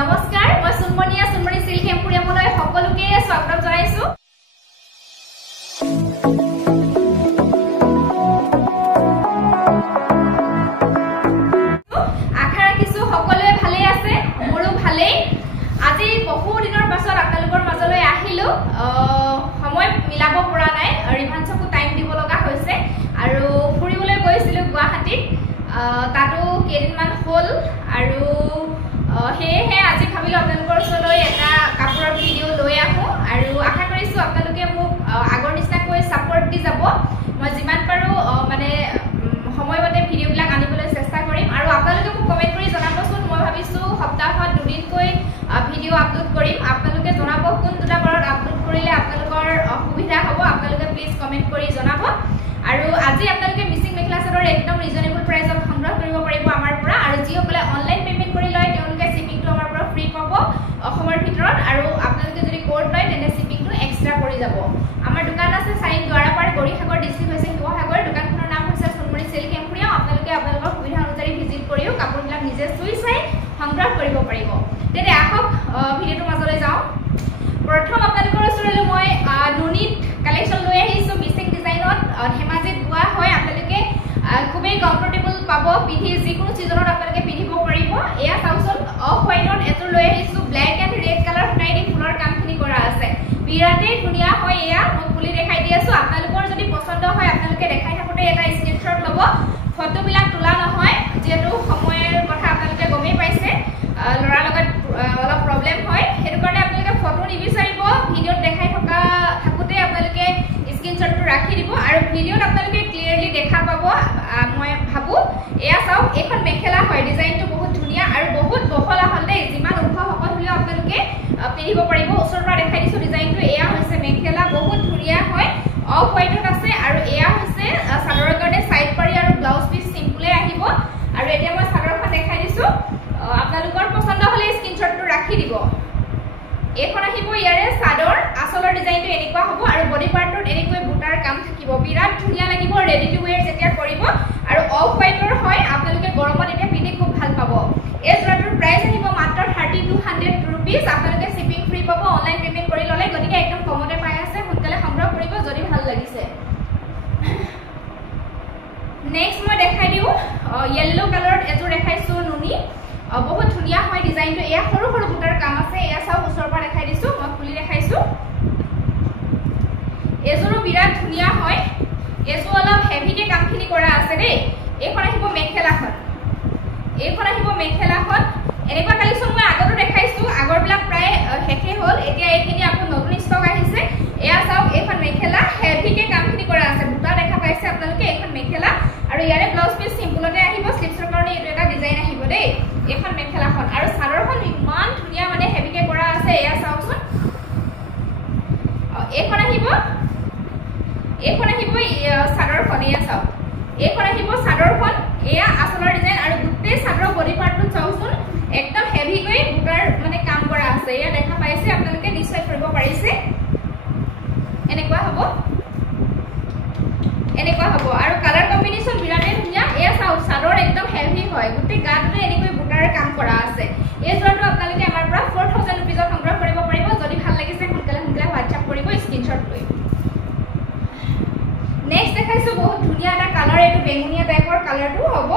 নমস্কাৰ মই সুনমনি সিল্ক এম্পোৰিয়ামলৈ সকলোকে স্বাগতম জনাইছো আশা ৰাখিছো সকলোৱে ভালে আছে মোৰো ভালে আজি বহু দিনৰ পাছত আপোনালোকৰ মাজলৈ আহিলো সময় মিলাব পৰা নাই ৰিভান্সকো টাইম দিব লগা হৈছে আৰু ফুৰিবলৈ গৈছিলো গুৱাহাটীত তাতো কেইদিনমান হ'ল আৰু হেহে আজি ভাবিলো আপোনালোকৰ ওচৰলৈ এটা কাপোৰৰ ভিডিও লৈ আহো আৰু আশা কৰিছো আপোনালোকে মোক আগৰ নিচিনাকৈ সাপোৰ্ট দি যাব মই যিমান পাৰো মানে সময়মতে ভিডিওবিলাক আনিবলৈ চেষ্টা কৰিম আৰু আপোনালোকে মোক কমেন্ট কৰি জনাবচোন মই ভাবিছো সপ্তাহত দুদিনকৈ ভিডিও আপলোড কৰিম আপোনালোকে জনাব কোন দুটা বাৰত আপলোড কৰিলে আপোনালোকৰ সুবিধা হ'ব আপোনালোকে প্লিজ কমেন্ট কৰি জনাব আৰু আজি আপোনালোকে মিচিং মেখেলা চাদৰ একদম ৰিজনেবল প্ৰাইসত সংগ্ৰহ কৰিব পাৰিব আমাৰ পৰা আৰু যিসকলে অনলাইন পেমেন্ট কৰি লয় তেওঁলোকে শিপিংটো আমাৰ পৰা ফ্ৰী পাব অসমৰ ভিতৰত আৰু আপোনালোকে যদি কোড লয় তেনে শিপিংটো এক্সট্ৰা কৰি যাব আমাৰ দোকান আছে চাইন দুৱাৰাপাৰ গৰিসাগৰ ডিস্ট্ৰিক্ট হৈছে শিৱসাগৰ দোকানখনৰ নাম হৈছে সুনমনি সিল্ক এম্পোৰিয়াম আপোনালোকে আপোনালোকৰ সুবিধা অনুযায়ী ভিজিট কৰিও কাপোৰবিলাক নিজে চুই চাই সংগ্ৰহ কৰিব পাৰিব তেনে আহক ভিডিওটো মাজলৈ যাওঁ প্ৰথম আপোনালোকৰ ওচৰলৈ মই নুনিত কালেকচন লৈ আহিছো মিচিং ডিজাইনত ধেমাজিত বোৱা হয় আপোনালোকে খুবেই কমফৰ্টেবল পাব পিন্ধি যিকোনো সিজনত আপোনালোকে পিন্ধিব পাৰিব এয়া চাওচোন অফ হোৱাইটত এটো লৈ আহিছো ব্ল্যাক এণ্ড ৰেড কালাৰ ফুটাই দি ফুলৰ কামখিনি কৰা আছে বিৰাটেই ধুনীয়া হয় এয়া মই খুলি দেখাই দি আছো আপোনালোকৰ যদি পছন্দ হয় আপোনালোকে দেখাই থাকোতে এটা স্ক্ৰীনশ্বট ল'ব ফটোবিলাক তোলা নহয় যেটো সময়ৰ কথা আপোনালোকে গমেই পাইছে লৰাৰ লগত অলপ প্ৰবলেম হয় হেতু কাৰণে আপোনালোকে ফটো নিবিচাৰিব ভিডিওত দেখাই থাকোতে আপোনালোকে স্ক্ৰীনশ্বটটো ৰাখি দিব আৰু ভিডিওত আপোনালোকে ক্লিয়াৰলি দেখা পাব মই ভাবো এয়া চাওক এখন মেখেলা হয় ডিজাইনটো বহুত ধুনীয়া আৰু বহুত বহল হলে যিমান ওখ হকল হলেও আপোনালোকে পিন্ধিব পাৰিব ওচৰৰ পৰা দেখাই দিছো ডিজাইনটো এয়া হৈছে মেখেলা বহুত ধুনীয়া হয় অফ হোৱাইটত আছে আৰু এয়া হৈছে চাদৰৰ কাৰণে সাইড পাৰি আৰু ব্লাউজ পিস সিম্পলে আহিব আৰু এতিয়া মই চাদৰখন দেখাই দিছো আপোনালোকৰ পছন্দ হলে স্ক্ৰীনশ্বটটো ৰাখি দিব এখন আহিব ইয়াৰে চাদৰ আসলৰ ডিজাইনটো এনেকুৱা হ'ব আৰু বডি পাৰ্টত এনেকৈ বুটাৰ কাম থাকিব বিৰাট ধুনীয়া লাগিব ৰেডি টু ওয়্যাৰ যেতিয়া কৰিব আৰু অফ হোৱাইটৰ হয় আপোনালোকে গৰমত এতিয়া পিন্ধি খুব ভাল পাব এই জোৰাটোৰ প্ৰাইস আহিব মাত্ৰ 3200 रुपीस আপোনালোকে শিপিং ফ্ৰী পাব অনলাইন পেমেন্ট কৰি ললে গতিকে একদম কমতে পাই আছে সোনকালে সংগ্ৰহ কৰিব যদি ভাল লাগিছে নেক্সট মই দেখাই দিও ইয়েলো কালাৰত এজোৰ দেখাইছো নুনি বহুত ধুনীয়া হয় ডিজাইনটো এয়া সৰু সৰু বুটাৰ কাম আছে এয়া চাও ওচৰৰ পৰা দেখাই দিছো মই খুলি দেখাইছো এজোৰো বিৰাট ধুনীয়া হয় এজো অলপ হেভিকে কামখিনি কৰা আছে দেই এইখন আহিব মেখেলাখন এনেকুৱা কালেকচন মই আগতো দেখাইছো আগৰবিলাক প্ৰায় শেষে হ'ল এতিয়া এইখিনি আকৌ নতুন ষ্টক আহিছে এয়া চাওক এইখন মেখেলা হেভিকে কামখিনি কৰা আছে বুটা দেখা পাইছে আপোনালোকে এইখন মেখেলা আৰু ইয়াৰে ব্লাউজ পিস সিম্পলতে আহিব স্লিপছৰ কাৰণে এইটো এটা ডিজাইন আহিব দেই এইখন মেখেলাখন আৰু চাদৰখন ইমান ধুনীয়া মানে হেভিকে কৰা আছে এয়া চাওকচোন এইখন আহিব চাদৰখন এয়া চাওক এইখন আহিব চাদৰখন এয়া আসলৰ ডিজাইন আৰু গোটেই চাদৰৰ বডি পাৰ্টটো চাওকচোন একদম হেভিকৈ বুটাৰ মানে কাম কৰা আছে এয়া দেখা পাইছে আপোনালোকে নিশ্চয় কৰিব পাৰিছে এনেকুৱা হ'ব আৰু কালাৰ কম্বিনেশন বিৰাটেই ধুনীয়া এয়া চাওক চাদৰ একদম হেভি হয় গোটেই গাটোতে এনেকৈ বুটাৰ কাম কৰা আছে এই জোৰাটো আপোনালোকে আমাৰ পৰা 4000 रुपीसত সংগ্ৰহ কৰিব পাৰিব যদি ভাল লাগিছে সোনকালে WhatsApp কৰিব স্ক্ৰীনশ্বট লৈ নেক্সট দেখাইছো বহুত ধুনীয়া এটা কালাৰ এটো বেঙুনিয়া টাইপৰ কালাৰটো হ'ব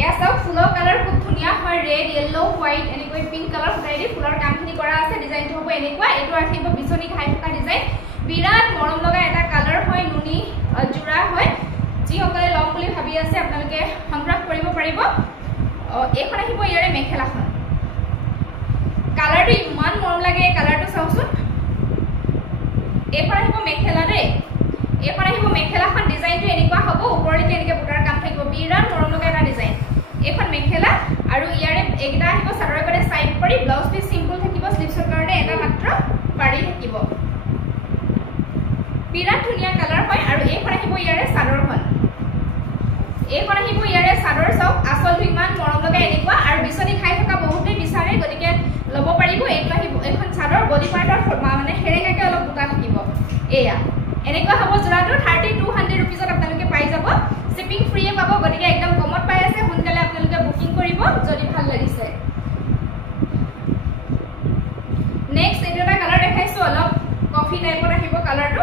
এয়া চাওক ফুলৰ কালাৰ খুব ধুনীয়া হয় ৰেড ইয়েলো হোৱাইট এনেকৈ পিংক কালাৰ ফুটাই দি ফুলৰ কামখিনি কৰা আছে ডিজাইনটো হ'ব এনেকুৱা এটো আহিব বিচনি খাই থকা ডিজাইন বিৰাট মৰম লগা এটা কালাৰ হয় নুনি জোৰা হয় যিসকলে লম বুলি ভাবি আছে আপোনালোকে সংগ্ৰহ কৰিব পাৰিব এইখন আহিব ইয়াৰে মেখেলাখন কালাৰটো ইমান মৰম লাগে কালাৰটো চাওচোন এইখন আহিব মেখেলা দেই এইখন আহিব মেখেলাখন ডিজাইনটো এনেকুৱা হ'ব ওপৰলৈকে এনেকৈ বুটাৰ কাম থাকিব বিৰাট মৰম লগা এটা ডিজাইন এইখন মেখেলা আৰু ইয়াৰে এইটা আহিব চাদৰৰ কাৰণে সাইড পাৰি ব্লাউজ পিস সিম্পল থাকিব স্লিপছৰ কাৰণে এটা মাত্ৰ পাৰি থাকিব বিৰাট ধুনীয়া কালাৰ হয় আৰু এইখন আহিব ইয়াৰে চাদৰখন চাদৰ চাওক আসলটো ইমান মৰম লগা এনেকুৱা আৰু বিচনি খাই থকা বহুতেই বিচাৰে গতিকে ল'ব পাৰিব এইখন চাদৰ বডি পাৰ্টৰ মানে হেৰেঙাকে অলপ বুটা থাকিব এয়া এনেকুৱা হ'ব জোৰাটো 3200 रुपीसত আপোনালোকে পাই যাব শিপিং ফ্ৰী পাব গতিকে একদম কমত পাই আছে সোনকালে আপোনালোকে বুকিং কৰিব যদি ভাল লাগিছে কফি টাইপত আহিব কালাৰটো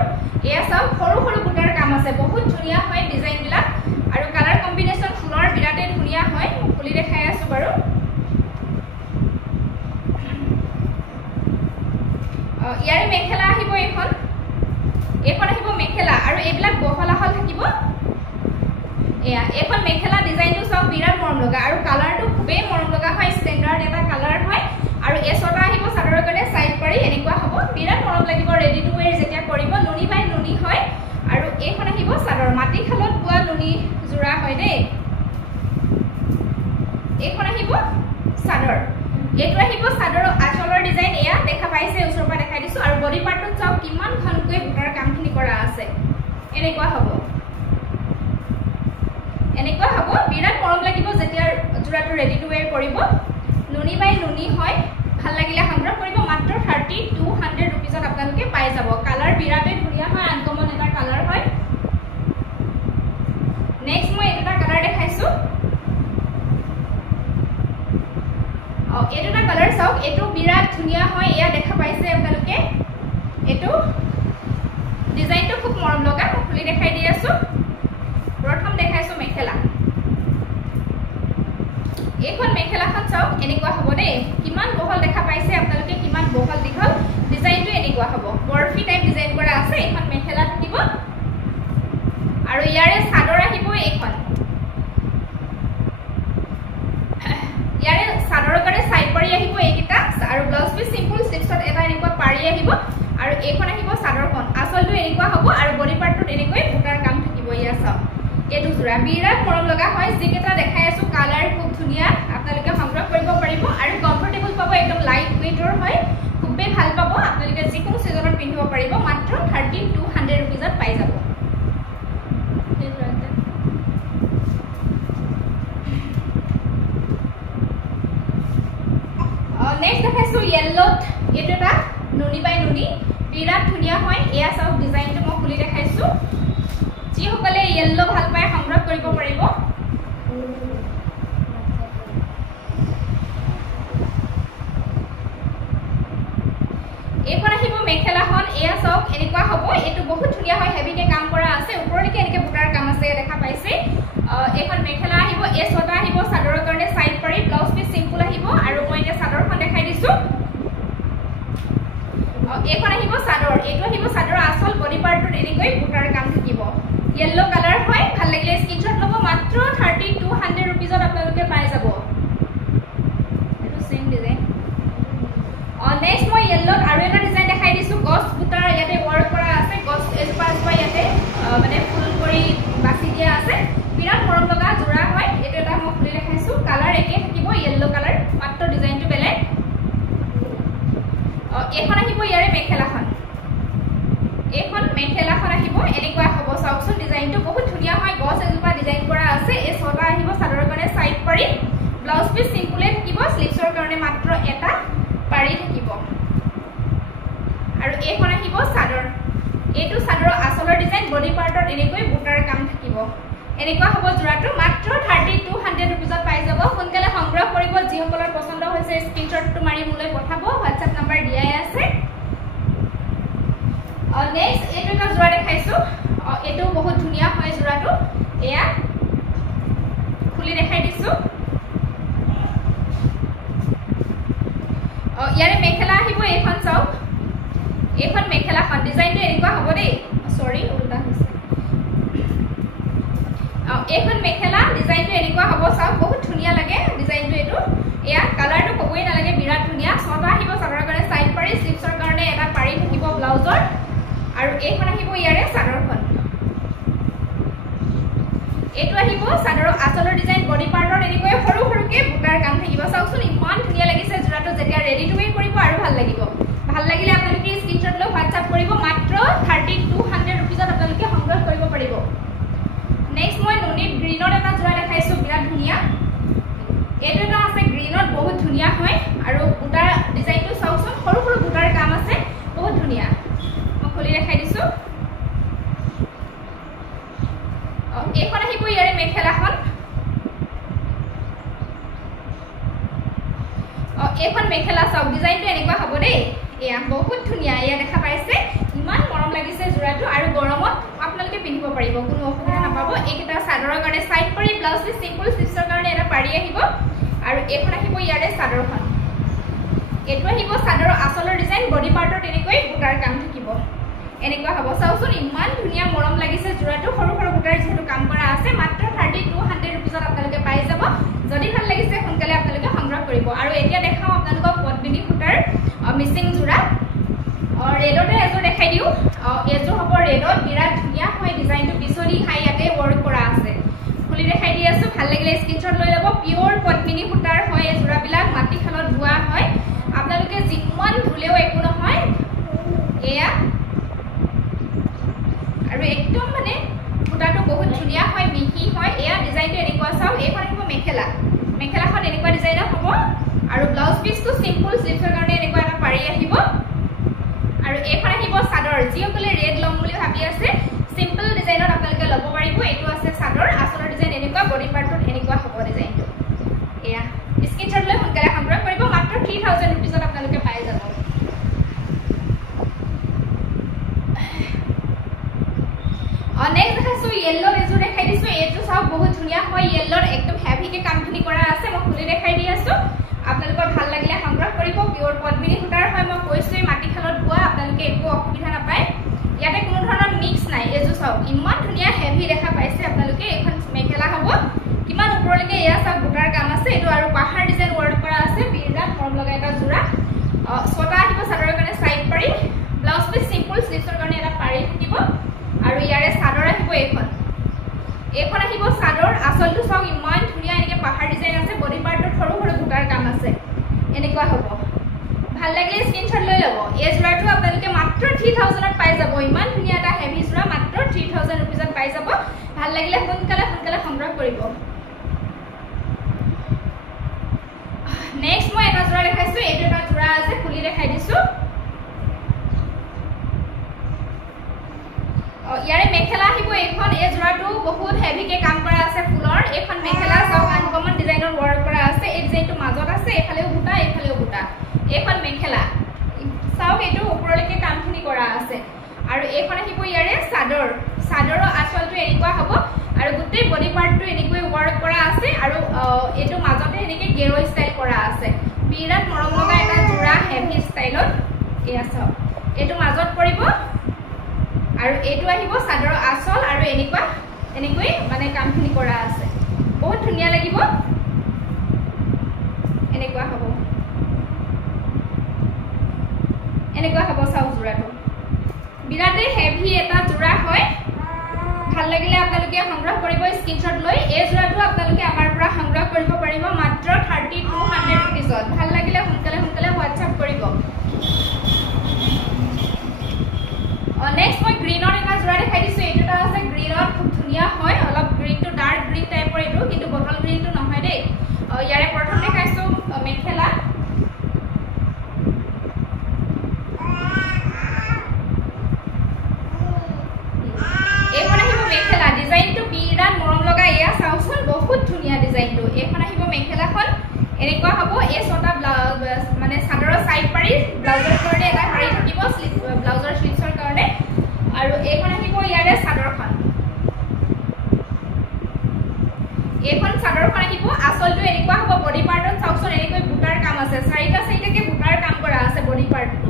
এয়া চাওক সৰু সৰু বুটাৰ কাম আছে বহুত ধুনীয়া হয় ডিজাইন বিলাক আৰু কালাৰ কম্বিনেশ্যন ফুলৰ বিৰাটে ধুনীয়া হয় খুলি দেখাই আছো বাৰু ইয়াৰে মেখেলা আহিব এখন আহিব মেখেলা আৰু এইবিলাক বহল আহল থাকিব এয়া এখন মেখেলা ডিজাইনটো চাওক বিৰাট মৰম লগা আৰু কালাৰটো খুবেই মৰম লগা হয় ষ্টেণ্ডাৰ্ড এটা কালাৰ হয় আৰু এছটা আহিব চাদৰৰ কাৰণে সাইড পাৰি এনেকুৱা হ'ব বিৰাট মৰম লাগিব ৰেডি টু ওয়্যাৰ যেতিয়া কৰিব নুনি বাই নুনি হয় আৰু এইখন আহিব চাদৰ মাটি খালত পোৱা নুনি জোৰা হয় দেই এইখন আহিব চাদৰ এইটো আহিব চাদৰ আঁচলৰ ডিজাইন এয়া দেখা পাইছে ওচৰৰ পৰা দেখাই দিছো আৰু বডি পাৰ্টত চাওক কিমান ঘনকৈ বুটাৰ কামখিনি কৰা আছে এনেকুৱা হ'ব বিৰাট মৰম লাগিব যেতিয়া জোৰাটো ৰেডি টু ওয়্যাৰ কৰিব নুনি বাই নুনি হয় ভাল লাগিলে সংগ্ৰহ কৰিব মাত্ৰ 3200 रुपीजত আপোনালোকে পাই যাব কালাৰ বিৰাটে ধুনীয়া হয় আনকমন এটা কালাৰ হয় নেক্সট মই এটা কালাৰ দেখাইছো এটা কালাৰ চাওক এটো বিৰাট ধুনীয়া হয় এয়া দেখা পাইছে আপোনালোকে এটো ডিজাইনটো খুব মৰম লগা খুলি দেখাই দি আছো প্ৰথম দেখাইছো মেখেলা এইখন মেখেলাখন চাওক এনেকুৱা হ'ব দেই কিমান বহল দেখা পাইছে আপোনালোকে কিমান বহল দীঘল ডিজাইনটো এনেকুৱা হ'ব বৰফি টাইপ ডিজাইন কৰা আছে এইখন মেখেলা থাকিব আৰু ইয়াৰে চাদৰ আহিব এইখন ইয়াৰে চাদৰৰ কাৰণে সাইড পাৰি আহিব এইকিটা আৰু ব্লাউজ পিস সিম্পল স্লিপছত এটা এনেকুৱা পাৰি আহিব আৰু এইখন আহিব চাদৰখন আচলটো এনেকুৱা হ'ব আৰু বডি পাৰ্টটোত এনেকৈ বুটাৰ কাম থাকিব ইয়া চাওক এটো জোৰা বিৰাট মৰম লগা হয় যিকেটা দেখাই আছো কালাৰ খুব ধুনীয়া আপোনালোকে সংগ্ৰহ কৰিব পাৰিব আৰু কমফৰ্টেবল পাব একদম লাইট ওয়েটৰ হয় খুবেই ভাল পাব আপোনালোকে যিকোনো সিজনত পিন্ধিব পাৰিব মাত্ৰ 3200 रुपीजত পাই যাব নেক্সট দেখাইছো ইয়েলোত এটা নুনি বাই নুনি বিৰাট ধুনীয়া হয় এয়া চাওক ডিজাইনটো মই খুলি দেখাইছো যিসকলে ইয়েলো ভাল পায় সংগ্ৰহ কৰিব পাৰিব এইখন আহিব মেখেলাখন এয়া চাওক এনেকুৱা হ'ব এটো বহুত ধুনীয়া হয় হেভিকে কাম কৰা আছে ওপৰলৈকে এনেকে বুটাৰ কাম আছে দেখা পাইছে এইখন মেখেলা আহিব এছটা আহিব চাদৰৰ কাৰণে সাইড পাৰি ব্লাউজ পিস সিম্পল আহিব আৰু মই এতিয়া চাদৰখন দেখাই দিছো এইখন আহিব চাদৰ এটো আহিব চাদৰ আসল বডি পাৰ্টত এনেকৈ বুটাৰ কাম থাকিব येलो কালাৰ হয় ভাল লাগিলে স্ক্ৰিনশ্বট লব মাত্ৰ 3200 रुपीजত আপোনালোকে পাই যাব এটো সেম ডিজাইন নেক্সট মই येलोত আৰু এটা ডিজাইন দেখাই দিছো গছ বুটাৰ ইয়াতে ওয়াৰ্ক কৰা আছে গছ এজপাস বাই ইয়াতে মানে ফুল কৰি বাছি দিয়া আছে বিৰাট মৰম লগা জোৰা হয় এটো এটা মই খুলি দেখাইছো কালাৰ একে থাকিব येलो কালাৰ মাত্ৰ ডিজাইনটো বেলেগ এখন আহিব ইয়াৰে মেখেলাখন এখন মেখেলাখন আহিব এনেকুৱা হ'ব চাওকচোন ডিজাইনটো বহুত ধুনীয়া হয় গছ এজোপা ডিজাইন কৰা আছে এই ছটা আহিব চাদৰৰ কাৰণে সাইড পাৰি ব্লাউজ পিস সিম্পলে থাকিব স্লিভছৰ কাৰণে মাত্ৰ এটা পাৰি থাকিব আৰু এইখন আহিব চাদৰ এইটো চাদৰৰ আসলৰ ডিজাইন বডি পাৰ্টত এনেকৈ বুটাৰ কাম থাকিব এনেকুৱা হ'ব জোৰাটো মাত্ৰ 3200 रुपीजত পাই যাব সোনকালে সংগ্ৰহ কৰিব যিসকলৰ পছন্দ হৈছে স্ক্ৰিনশ্বটটো মাৰি মোলৈ পঠাব WhatsApp নম্বৰ দিয়াই আছে নেক্সট এটো এটা জোৰা দেখাইছো এটো বহুত ধুনীয়া হয় জোৰাটো এয়া খুলি দেখাই দিছো ইয়াৰে মেখেলা আহিব এইখন চাওক এইখন মেখেলাখন ডিজাইনটো এনেকুৱা হ'ব দেই সৰি উল্টা হৈছে এইখন মেখেলা ডিজাইনটো এনেকুৱা হ'ব চাওক বহুত ধুনীয়া লাগে ডিজাইনটো এটো এয়া কালাৰটো কবই নালাগে বিৰাট ধুনীয়া ছটা আহিব চাদৰৰ কাৰণে সাইড পাৰি স্লিভছৰ কাৰণে এটা পাৰি থাকিব ব্লাউজৰ আৰু এইখন আহিব ইয়াৰে চাদৰখন এটো আহিব চাদৰৰ আচলৰ ডিজাইন বডি পাৰ্টৰ এনেকৈ সৰু সৰুকে বুটাৰ কাম থাকিব চাওকচোন ইমান ধুনীয়া লাগিছে জোৰাটো যেতিয়া ৰেডি টু ওয়্যাৰ কৰিব আৰু ভাল লাগিব ভাল লাগিলে আপোনালোকে স্ক্ৰিনশ্বট লৈ WhatsApp কৰিব মাত্ৰ 3200 रुपीजত আপোনালোকে সংগ্ৰহ কৰিব পাৰিব নেক্সট মই নুনি গ্ৰীনৰ এটা জোৰা দেখাইছো বিৰাট ধুনীয়া এটো এটা আছে গ্ৰীনত বহুত ধুনীয়া হয় আৰু বুটাৰ ডিজাইনটো চাওকচোন সৰু সৰু বুটাৰ কাম আছে বহুত ধুনীয়া মই খুলি দেখাই দিছো এইখন আহিব ইয়াৰে মেখেলাখন এইখন মেখেলা চাওক ডিজাইনটো এনেকুৱা হ'ব দেই এয়া বহুত ধুনীয়া এয়া দেখা পাইছে ইমান মৰম লাগিছে জোৰাটো আৰু গৰমত আপোনালোকে পিন্ধিব পাৰিব কোনো অসুবিধা নাপাব এইকেইটা চাদৰৰ কাৰণে সাইড পাৰি ব্লাউজ পিস সিম্পল স্লিভছৰ কাৰণে এটা পাৰি আহিব আৰু এখন আহিব ইয়াৰে চাদৰখন এটো আহিব চাদৰৰ আচলৰ ডিজাইন বডি পাৰ্টৰ তেনেকৈ বুটাৰ কাম থাকিব এনেকুৱা হ'ব চাওচোন ইমান ধুনীয়া মৰম লাগিছে জোৰাটো সৰু সৰু বুটাৰ যেটো কাম কৰা আছে মাত্ৰ 3200 रुपीसত আপোনালোকে পাই যাব যদি ভাল লাগিছে সোনকালে আপোনালোকে সংগ্ৰহ কৰিব আৰু এতিয়া দেখাও আপোনালোকক পদ্মিনী বুটাৰ মিসিং জোৰা ৰেডতে এজো দেখাই দিও এজো হ'ব ৰেডত বিৰাট ধুনীয়া হয় ডিজাইনটো বিচৰি খাই ইয়াতে ওয়াৰ্ক কৰা আছে খুলি দেখাই দি আছো ভাল লাগিলে স্ক্ৰিনশ্বট লৈ লব পিওৰ পদ্মিনী বুটাৰ হয় এই জোৰাবিলাক মাটি খালত ধোৱা হয় আপোনালোকে যিমান ধুলেও একো নহয় এয়া আৰু একদম মানে বুটাটো বহুত ধুনীয়া হয় মিহি হয় এয়া ডিজাইনটো এনেকুৱা চাও এইখন আহিব মেখেলাখন এনেকুৱা ডিজাইনৰ হ'ব আৰু ব্লাউজ পিসটো সিম্পল স্লিভছৰ কাৰণে এনেকুৱা এটা পাৰি আহিব আৰু এইখন আহিব চাদৰ যিসকলে ৰেড লম বুলি ভাবি আছে সিম্পল ডিজাইনত আপোনালোকে ল'ব পাৰিব এটো আছে চাদৰ আচলৰ ডিজাইন এনেকুৱা বডি পাৰ্টত এনেকুৱা হ'ব ডিজাইনটো এয়া স্ক্ৰিনশ্বট লৈ সোনকালে সংগ্ৰহ কৰিব মাত্ৰ 3000 रुपीसত আপোনালোকে পাই যাব নেক্সট দেখাইছো ইয়েলো এজো দেখাই দিছো এজো চাও বহুত ধুনীয়া হয় ইয়েলোৰ একদম হেভিকে কামখিনি কৰা আছে মই খুলি দেখাই দি আছো আপোনালোকৰ ভাল লাগিলে সংগ্ৰহ কৰিব পিওৰ পদ্মিনী সূতাৰ হয় মই কৈছোই মাটি খালত বোৱা আপোনালোকে একো অসুবিধা নাপায় ইয়াতে কোনো ধৰণৰ মিক্স নাই এজো চাও ইমান ধুনীয়া হেভি দেখা পাইছে আপোনালোকে এখন মেখেলা হ'ব কিমান ওপৰলৈকে এয়া চাও বুটাৰ কাম আছে এটো আৰু পাহাৰ ডিজাইন ওয়াৰ্ক কৰা আছে বিৰাট মৰম লগা এটা জোৰা ছটা আহিব চাদৰৰ কাৰণে সাইড পাৰি ব্লাউজ পিস সিম্পল স্লিভছৰ কাৰণে এটা পাৰি থাকিব আৰু ইয়াৰে চাদৰ আহিব এইখন আহিব চাদৰ আচলটো চাও ইমান ধুনীয়া এনেকে পাহাৰ ডিজাইন আছে বডি পাৰ্টত সৰু সৰু বুটাৰ কাম আছে এনেকুৱা হ'ব ভাল লাগিলে স্ক্ৰিনশ্বট লৈ লব এই জোৰাটো আপোনালোকে মাত্ৰ 3000ত পাই যাব ইমান ধুনীয়া এটা হেভি জোৰা মাত্ৰ 3000 रुपीसত পাই যাব ভাল লাগিলে সোনকালে সংগ্ৰহ কৰিব নেক্সট মই এটা জোৰা দেখাইছো এইটো এটা জোৰা আছে খুলি দেখাই দিছো ইয়াৰে মেখেলা আহিব এইখন এই জোৰাটো বহুত হেভিকে কাম কৰা আছে ফুলৰ এইখন মেখেলা চাও আনকমন ডিজাইনৰ ওয়াৰ্ক কৰা আছে এই ডিজাইনটো মাজত আছে এফালেও বুটা এইখন মেখেলা চাও এইটো ওপৰলৈকে কামখিনি কৰা আছে আৰু এইখন আহিব ইয়াৰে চাদৰৰ আচলটো এনেকুৱা হ'ব আৰু গোটেই বডি পাৰ্টটো এনেকৈ ওয়াৰ্ক কৰা আছে আৰু এইটো মাজতে এনেকে গেৰো ষ্টাইল কৰা আছে বিৰাট মৰম লগা এটা জোৰা হেভি ষ্টাইলত এয়া চাও এইটো মাজত পৰিব আৰু এটো আহিব চাদৰৰ আচল আৰু এনেকৈ মানে কামখিনি কৰা আছে বহুত ধুনীয়া লাগিব এনেকুৱা হ'ব চাও জোৰাটো বিৰাটে হেভি এটা জোৰা হয় ভাল লাগিলে আপোনালোকে সংগ্ৰহ কৰিব স্ক্ৰিনশ্বট লৈ এই জোৰাটো আপোনালোকে আমাৰ পৰা সংগ্ৰহ কৰিব পাৰিব মাত্ৰ 3200 रुपीसত ভাল লাগিলে সোনকালে WhatsApp কৰিব নেক্সট মই গ্ৰীনৰ এটা জোৰা দেখাই দিছো এইটোটা আছে গ্ৰীনত খুব ধুনীয়া হয় অলপ গ্ৰীনটো ডাৰ্ক গ্ৰীন টাইপৰ এইটো কিন্তু বটল গ্ৰীনটো নহয় দেই ইয়াৰে প্ৰথম দেখাইছো মেখেলা এইখন আহিব মেখেলা ডিজাইনটো বিৰাট মৰম লগা এয়া চাওচোন বহুত ধুনীয়া ডিজাইনটো এইখন আহিব মেখেলাখন এনেকুৱা হ'ব এই ছটা মানে চাদৰৰ সাইড পাৰি ব্লাউজৰ কাৰণে এটা পাৰি থাকিব ব্লাউজৰ স্লিভছৰ কাৰণে আৰু এইখন আহিব ইয়াৰে চাদৰখন এইখন চাদৰখন আহিব আচলটো এনেকুৱা হ'ব বডি পাৰ্টত চাওচোন এনেকৈ বুটাৰ কাম আছে চাৰিটাকে বুটাৰ কাম কৰা আছে বডি পাৰ্টটো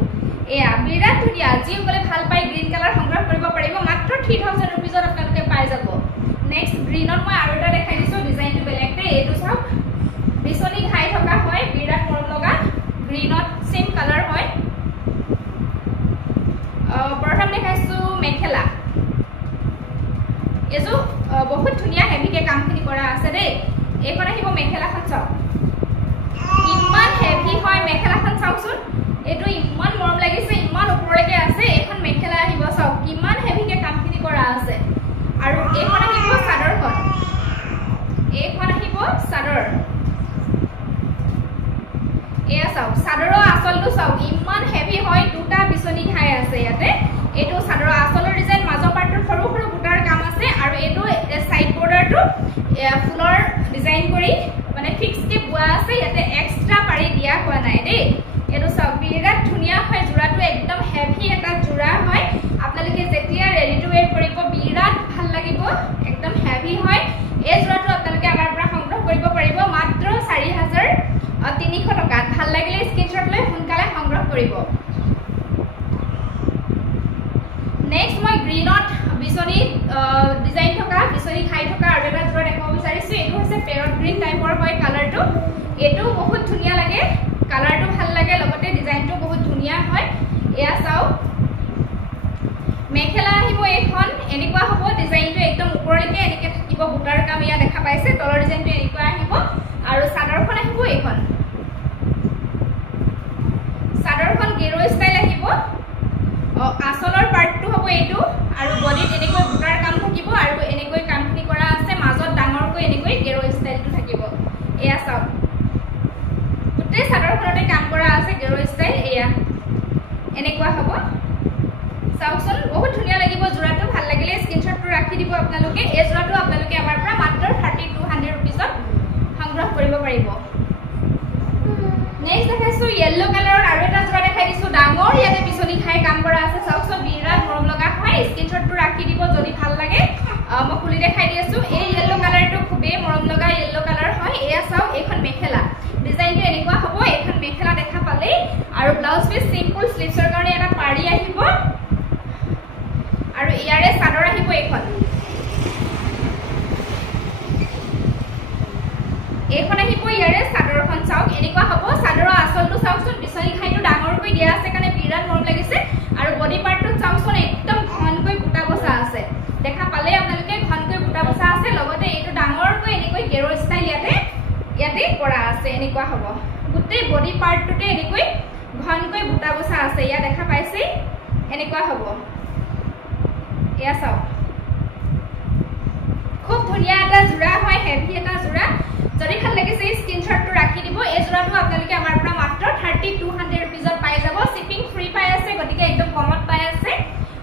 এয়া বিৰাট ধুনীয়া যিসকলে ভাল পায় গ্ৰীন কালাৰ সংগ্ৰহ কৰিব পাৰিব মাত্ৰ 3000 रुपीसত আপোনালোকে পাই যাব নেক্সট গ্ৰীনত মই আৰু এটা দেখাই দিছো ডিজাইনটো বেলেগতে এইটো চাওক বিচনি খাই থকা হয় বিৰাট মৰম লগা গ্ৰীনত সেম কালাৰ হয় প্ৰথম দেখাইছো মেখেলা এজো বহুত ধুনীয়া হেভিকে কামখিনি কৰা আছে দেই এইখন আহিব মেখেলাখন চাওক ইমান হেভি হয় মেখেলাখন চাওকচোন এটো ইমান মৰম লাগিছে ইমান ওপৰলৈকে আছে এইখন মেখেলা আহিব চাওক কিমান হেভিকে কামখিনি কৰা আছে আৰু এইখন আহিব চাদৰখন এইখন আহিব চাদৰ এয়া চাওক চাদৰৰ আচলটো চাওক ইমান হেভি হয় দুটা বিচনি খাই আছে ইয়াতে এটো চাদৰৰ আচলৰ ডিজাইন মাজৰ পাৰ্টৰ সৰু সৰু বুটাৰ কাম আছে আৰু এটো সাইড বৰ্ডাৰটো ফুলৰ ডিজাইন কৰি মানে ফিক্সকে বোৱা আছে ইয়াতে এক্সট্ৰা পাৰি দিয়া হোৱা নাই দেই এটো চাওক বিৰাট ধুনীয়া হয় জোৰাটো একদম হেভি এটা জোৰা হয় কৰিব নেক্সট মই গ্ৰীনত বিচনী ডিজাইন থকা বিচনী খাই থকা আৰু এটা জোৰা দেখাব বিচাৰিছো এটো হৈছে পেৰট গ্ৰীন টাইপৰ হয় কালাৰটো এটো বহুত ধুনিয়া লাগে কালাৰটো ভাল লাগে লগতে ডিজাইনটো বহুত ধুনিয়া হয় এয়া চাও মেখেলা আহিব এখন এনেকুৱা হ'ব ডিজাইনটো একদম ওপৰলৈকে এনেকে থাকিব বুটাৰ কাম ইয়া দেখা পাইছে তলৰ ডিজাইনটো এনেকুৱা আহিব আৰু চাদৰখন আহিব এখন চাদৰখন গেৰো ষ্টাইল আহিব আসলৰ পাৰ্টটো হ'ব এটো আৰু বডিত এনেকৈ বুটাৰ কাম থাকিব আৰু এনেকৈ কামখিনি কৰা আছে মাজত ডাঙৰকৈ এনেকৈ গেৰো ষ্টাইলটো থাকিব এয়া চাও গোটেই চাদৰখনতে কাম কৰা আছে গেৰো ষ্টাইল এয়া এনেকুৱা হ'ব চাওকচোন বহুত ধুনিয়া লাগিব জোৰাটো ভাল লাগিলে স্ক্ৰিনশ্বটটো ৰাখি দিব আপোনালোকে এই জোৰাটো আপোনালোকে আমাৰ পৰা মাত্ৰ 3200 रुपीसত সংগ্ৰহ কৰিব পাৰিব নেক্সট দেখাইছো ইয়েলো কালাৰৰ আৰু এটা জোৰা দেখাই দিছো ডাঙৰ ইয়াতে পিছলি খাই কাম কৰা আছে চাওকচোন বিৰাট মৰম লগা হয় স্ক্ৰিনশ্বটটো ৰাখি দিব যদি ভাল লাগে মই খুলি দেখাই দি আছো এই ইয়েলো কালাৰটো খুবেই মৰম লগা ইয়েলো কালাৰ হয় এয়া চাও এখন মেখেলা ডিজাইনটো এনেকুৱা হ'ব এখন মেখেলা দেখা পালে আৰু ব্লাউজ পিস সিম্পল স্লিভছৰ কাৰণে এটা পাৰি আহিব আৰু ইয়াৰে চাদৰ আহিব এখন আহিব ইয়াৰে চাদৰখন চাওক এনেকুৱা হ'ব চাদৰৰ আঁচলটো চাওকচোন বিচনী খাইটো ডাঙৰকৈ দিয়া আছে কাৰণে বিৰাট মৰম লাগিছে আৰু বডি পাৰ্টটো চাওকচোন একদম ঘনকৈ বুটা বসা আছে দেখা পালে আপোনালোকে ঘনকৈ বুটা বসা আছে লগতে এইটো ডাঙৰকৈ এনেকৈ গেৰো ষ্টাইল ইয়াতে কৰা আছে এনেকুৱা হ'ব গোটেই বডি পাৰ্টটোতে এনেকৈ ঘনকৈ বুটা বসা আছে ইয়া দেখা পাইছে এনেকুৱা হ'ব এয়া চাওক খুব ধুনিয়া এটা জোৰা হয় হেভি এটা জোৰা যদি ভাল লাগিছে স্ক্ৰিনশ্বটটো ৰাখি দিব এই জোৰাটো আপোনালোকে আমাৰ পৰা মাত্ৰ 3200 रुपीसত পাই যাব শিপিং ফ্ৰী পাই আছে গতিকে একদম কমত পাই আছে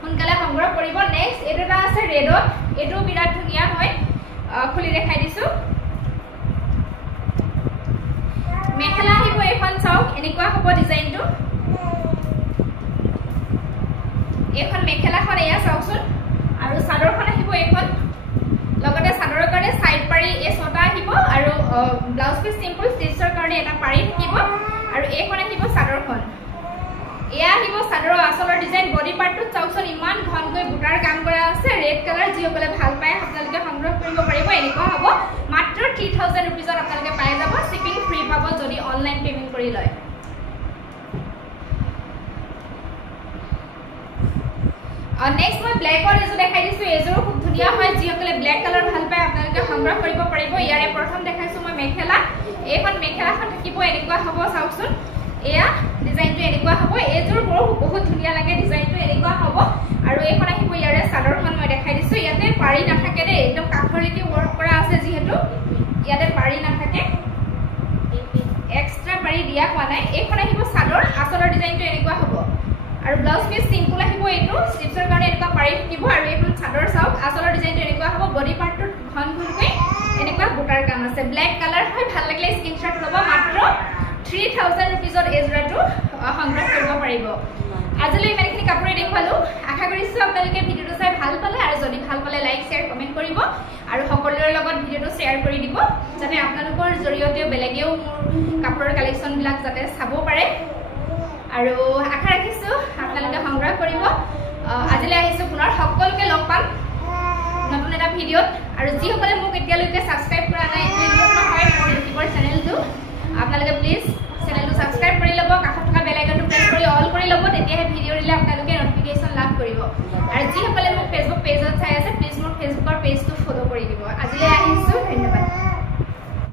সোনকালে সংগ্ৰহ কৰিব নেক্সট এটা আছে ৰেডত এটো বিৰাট ধুনিয়া হয় খুলি দেখাই দিছো মেখেলা আহিব এখন চাওক এনেকুৱা হ'ব ডিজাইনটো এখন মেখেলাখন এয়া চাওকচোন আৰু চাদৰখন আহিব এখন লগতে চাদৰৰ কাৰণে সাইড পাৰি এই ছটা আহিব আৰু ব্লাউজ পিস সিম্পল স্টিচৰ কাৰণে এটা পাৰি থাকিব আৰু এইখন আহিব চাদৰখন এয়া আহিব চাদৰৰ আঁচলৰ ডিজাইন বডি পাৰ্টটো চাওকচোন ইমান ঘনকৈ বুটাৰ কাম কৰা আছে ৰেড কালাৰ যিসকলে ভাল পায় আপোনালোকে সংগ্ৰহ কৰিব পাৰিব এনেকুৱা হ'ব মাত্ৰ 3000 रुपीसত আপোনালোকে পাই যাব শিপিং ফ্ৰী পাব যদি অনলাইন পেমেন্ট কৰি লয় নেক্সট মই ব্ল্যাকৰ এজো দেখাই দিছো এজোৰ খুব ধুনিয়া হয় যিসকলে ব্ল্যাক কালাৰ ভাল পায় আপোনালোকে সংগ্ৰহ কৰিব পাৰিব ইয়াৰে প্ৰথম দেখাইছো মই মেখেলা এইখন মেখেলাখন থাকিব এনেকুৱা হ'ব চাওকচোন এয়া ডিজাইনটো এনেকুৱা হ'ব এজোৰ বহুত ধুনিয়া লাগে ডিজাইনটো এনেকুৱা হ'ব আৰু এইখন আহিব ইয়াৰে চাদৰখন মই দেখাই দিছো ইয়াতে পাৰি নাথাকে দে একদম কাঠৰলৈকে ওৱৰ্ক কৰা আছে যিহেতু ইয়াতে পাৰি নাথাকে এক্সট্ৰা পাৰি দিয়া হোৱা নাই এইখন আহিব চাদৰ আঁচলৰ ডিজাইনটো এনেকুৱা হ'ব আৰু ব্লাউজ পিস সিম্পল আহিব এটো স্লিভছৰ কাৰণে এনেকুৱা পাৰি থাকিব আৰু এইখন চাদৰ চাওক আঁচলৰ ডিজাইনটো এনেকুৱা হ'ব বডি পাৰ্টটো ঘনকৈ এনেকুৱা বুটাৰ কাম আছে ব্ল্যাক কালাৰ হয় ভাল লাগিলে স্ক্ৰিনশ্বট ল'ব মাত্ৰ 3000 रुपीसত এই জোৰাটো সংগ্ৰহ কৰিব পাৰিব আজিলৈ ইমানখিনি কাপোৰে দেখুৱালো আশা কৰিছো আপোনালোকে ভিডিওটো চাই ভাল পালে আৰু যদি ভাল পালে লাইক শেয়াৰ কমেন্ট কৰিব আৰু সকলোৰে লগত ভিডিওটো শেয়াৰ কৰি দিব যাতে আপোনালোকৰ জৰিয়তে বেলেগেও মোৰ কাপোৰৰ কালেকচন বিলাক যাতে চাব পাৰে আৰু আশা ৰাখিছো আপোনালোকে সংগ্ৰহ কৰিব আজিলৈ আহিছো পুনৰ সকলোকে লগ পাম নতুন এটা ভিডিওত আৰু যিসকলে মোক এতিয়ালৈকে সাবস্ক্ৰাইব কৰা নাই ভিডিওটো হয় মোৰ ইউটিউবৰ চেনেলটো আপোনালোকে প্লিজ চেনেলটো সাবস্ক্ৰাইব কৰি ল'ব কাষত থকা বেল আইকনটো প্ৰেছ কৰি অল কৰি ল'ব তেতিয়াহে ভিডিও দিলে আপোনালোকে নটিফিকেশন লাভ কৰিব আৰু যিসকলে মোক ফেসবুক পেজত